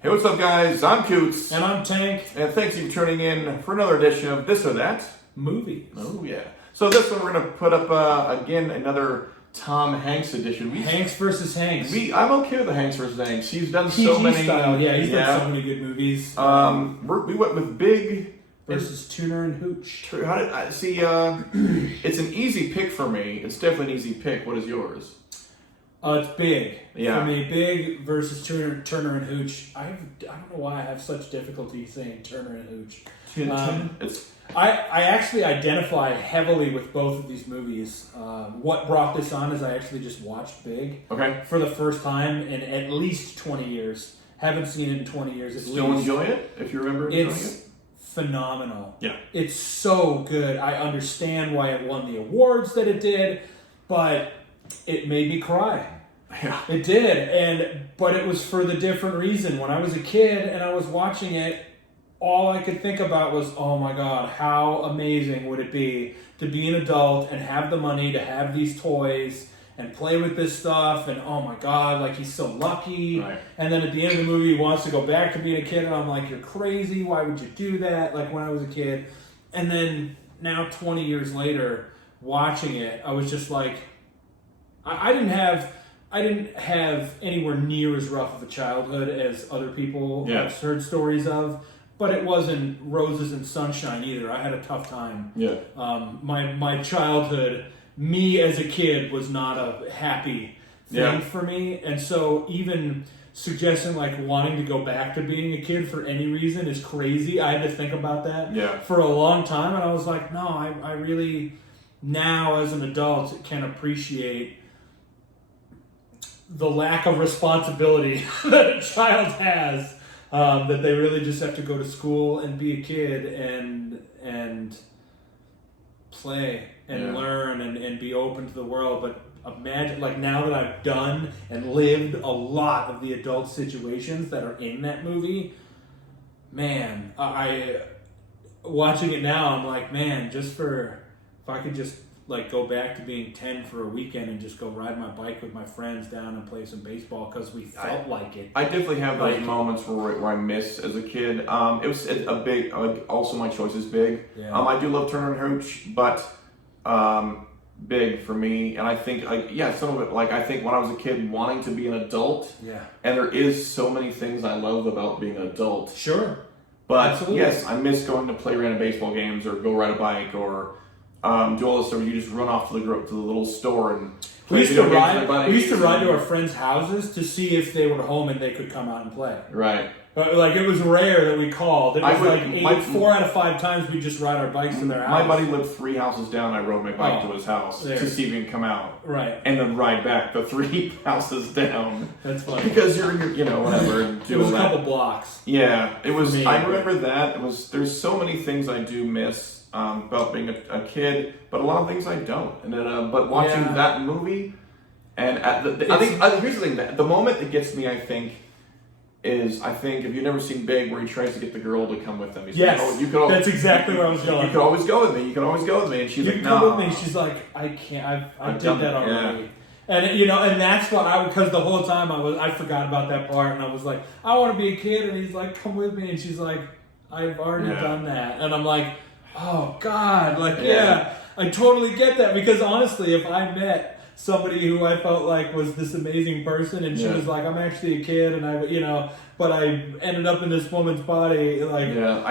Hey, what's up, guys? I'm Coots. And I'm Tank. And thanks for tuning in for another edition of This or That. Movies. Oh, yeah. So this one we're going to put up, again, another Tom Hanks edition. Hanks versus Hanks. I'm okay with the Hanks versus Hanks. He's done PG so many... style. Yeah, he's done so many good movies. We went with Big... Versus Tuner and Hooch. How did I see? It's an easy pick for me. It's definitely an easy pick. What is yours? It's Big. Yeah. For me, Big versus Turner and Hooch. I don't know why I have such difficulty saying Turner and Hooch. I actually identify heavily with both of these movies. What brought this on is I actually just watched Big for the first time in at least 20 years. Haven't seen it in 20 years at least. Still enjoy it, if you remember enjoying it? Phenomenal. Yeah. It's so good. I understand why it won the awards that it did, but it made me cry. Yeah. It did. But it was for the different reason. When I was a kid and I was watching it, all I could think about was, oh my God, how amazing would it be to be an adult and have the money to have these toys and play with this stuff, and oh my God, like he's so lucky. Right. And then at the end of the movie, he wants to go back to being a kid, and I'm like, you're crazy. Why would you do that? Like when I was a kid. And then now, 20 years later, watching it, I was just like, I didn't have anywhere near as rough of a childhood as other people have heard stories of. But it wasn't roses and sunshine either. I had a tough time. Yeah. My childhood, me as a kid, was not a happy thing for me. And so even suggesting like wanting to go back to being a kid for any reason is crazy. I had to think about that for a long time. And I was like, no, I really, now as an adult, can appreciate the lack of responsibility that a child has. That they really just have to go to school and be a kid and play and learn and be open to the world. But imagine, like, now that I've done and lived a lot of the adult situations that are in that movie, man, I watching it now, I'm like, man, if I could just like go back to being 10 for a weekend and just go ride my bike with my friends down and play some baseball because we felt like it. I definitely have those moments where I miss as a kid. It was a big. Also, my choice is Big. Yeah. I do love Turner and Hooch, but Big for me. And I think, some of it. Like I think when I was a kid, wanting to be an adult. Yeah. And there is so many things I love about being an adult. Sure. But absolutely. Yes, I miss going to play random baseball games or go ride a bike or. Do all this stuff. You just run off to the little store and we used to ride to our friends' houses to see if they were home and they could come out and play. Right. Like it was rare that we called. It was 4 out of 5 times we just ride our bikes to their house. My buddy lived 3 houses down. I rode my bike to his house to see if he can come out. Right. And then ride back the 3 houses down. That's funny. Because you're whatever. And it was a couple blocks. Yeah, it was. I remember that. It was. There's so many things I do miss. About being a kid, but a lot of things I don't. And then, but watching that movie, and I think here's the thing: the moment that gets me, I think if you've never seen Big, where he tries to get the girl to come with him. He's yes, like, that's exactly where I was going. You can always go with me. You can always go with me. And she's like, no. Come with me. She's like, I can't. I did that already. Yeah. And and that's what because the whole time I forgot about that part, and I was like, I want to be a kid, and he's like, come with me, and she's like, I've already done that, and I'm like. Oh God, I totally get that because honestly, if I met somebody who I felt like was this amazing person and she was like, I'm actually a kid and but I ended up in this woman's body,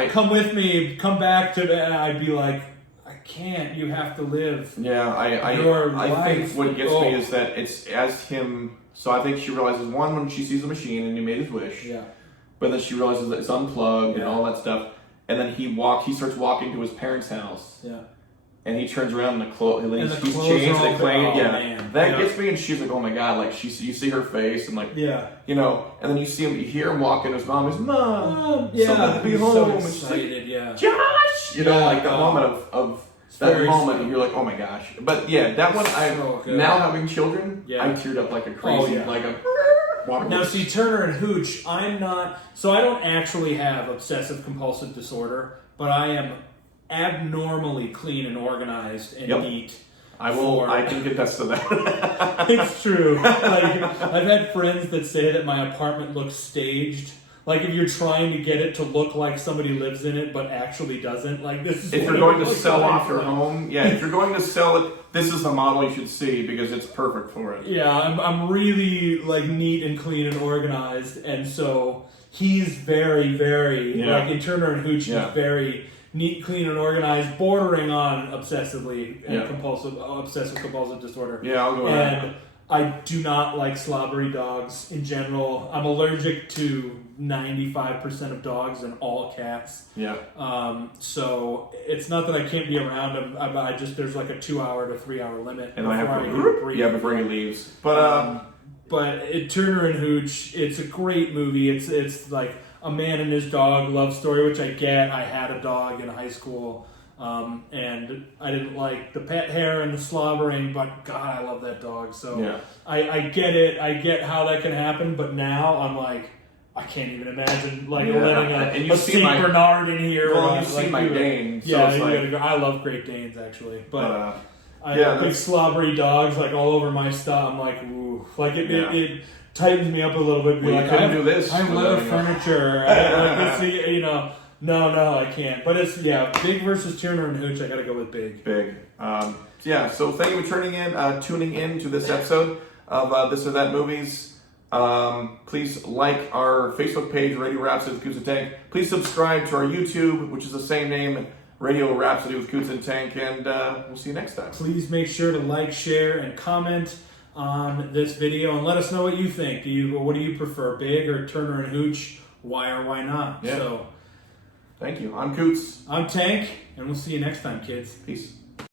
come with me, come back to and I'd be like, I can't, you have to live. Yeah, I think what gets me is that it's as him, so I think she realizes when she sees the machine and he made his wish. Yeah. But then she realizes that it's unplugged and all that stuff. And then he starts walking to his parents' house. Yeah. And he turns around and he's changed. That gets me, and she's like, oh my God, like you see her face and and then you hear him walk in his mom, his mom, someone to be home. So excited, Josh! That moment of that moment, and you're like, oh my gosh. But that one, now having children, I teared up like a crazy, Now, see, Turner and Hooch, I'm not... So I don't actually have obsessive-compulsive disorder, but I am abnormally clean and organized and neat. I can attest to that. It's true. I've had friends that say that my apartment looks staged. Like if you're trying to get it to look like somebody lives in it but actually doesn't, like this is If what you're it going to looks sell like. off your home, if you're going to sell it, this is the model you should see because it's perfect for it. Yeah, I'm really like neat and clean and organized, and so he's very, very like in Turner and Hooch, he's very neat, clean, and organized, bordering on obsessively and obsessive compulsive disorder. Yeah, I'll go with that. And I do not like slobbery dogs in general. I'm allergic to 95% of dogs and all cats. Yeah. So it's not that I can't be around them. I just there's like a 2 hour to 3 hour limit. And I have to breathe. Before he leaves. But Turner and Hooch, it's a great movie. It's like a man and his dog love story, which I get. I had a dog in high school. And I didn't like the pet hair and the slobbering, but God, I love that dog. So I get it. I get how that can happen, but now I'm like, I can't even imagine like letting a Saint Bernard in here. Well, you've seen my Dane. So yeah, it's like, I love Great Danes actually, but I have big slobbery dogs like all over my stuff. I'm like, ooh, like it tightens me up a little bit. Well, you couldn't do this. I have leather furniture. No, I can't. But it's Big versus Turner and Hooch. I gotta go with Big. Big. So thank you for tuning in to this episode of This or That Movies. Please like our Facebook page, Radio Rhapsody with Coots and Tank. Please subscribe to our YouTube, which is the same name, Radio Rhapsody with Coots and Tank, and we'll see you next time. Please make sure to like, share, and comment on this video, and let us know what you think. What do you prefer, Big or Turner and Hooch? Why or why not? Yeah. So, thank you. I'm Coots. I'm Tank, and we'll see you next time, kids. Peace.